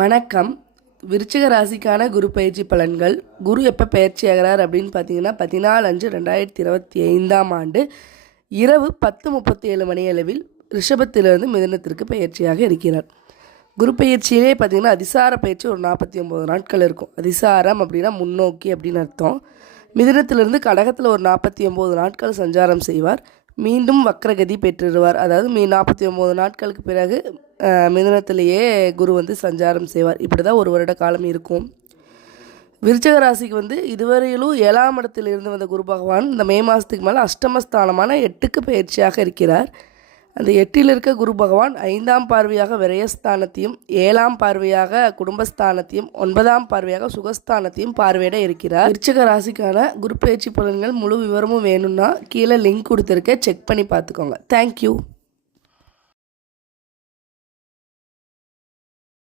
வணக்கம். விருச்சிக ராசிக்கான குரு பயிற்சி பலன்கள். குரு எப்போ பயிற்சி ஆகிறார் அப்படின்னு பார்த்தீங்கன்னா 14/5/2025 இரவு 10:37 மணி அளவில் ரிஷபத்திலிருந்து மிதுனத்திற்கு பயிற்சியாக இருக்கிறார். குரு பயிற்சியிலே பார்த்திங்கன்னா அதிசார பயிற்சி ஒரு 49 நாட்கள் இருக்கும். அதிசாரம் அப்படின்னா முன்னோக்கி அப்படின்னு அர்த்தம். மிதுனத்திலிருந்து கடகத்தில் ஒரு 49 நாட்கள் சஞ்சாரம் செய்வார். மீண்டும் வக்ரகதி பெற்றுடுவார். அதாவது 49 நாட்களுக்கு பிறகு மிதுனத்திலேயே குரு சஞ்சாரம் செய்வார். இப்படி தான் ஒரு வருட காலம் இருக்கும். விருச்சிக ராசிக்கு இதுவரையிலும் 7ஆம் இடத்தில் இருந்து வந்த குரு பகவான் இந்த மே மாதத்துக்கு மேலே அஷ்டமஸ்தானமான 8க்கு பயிற்சியாக இருக்கிறார். அந்த 8இல் இருக்க குரு பகவான் 5ஆம் பார்வையாக விரயஸ்தானத்தையும் 7ஆம் பார்வையாக குடும்பஸ்தானத்தையும் 9ஆம் பார்வையாக சுகஸ்தானத்தையும் பார்வையிட இருக்கிறார். விருச்சிக ராசிக்கான குரு பயிற்சி பலன்கள் முழு விவரமும் வேணும்னா கீழே லிங்க் கொடுத்துருக்கேன், செக் பண்ணி பார்த்துக்கோங்க. தேங்க்யூ.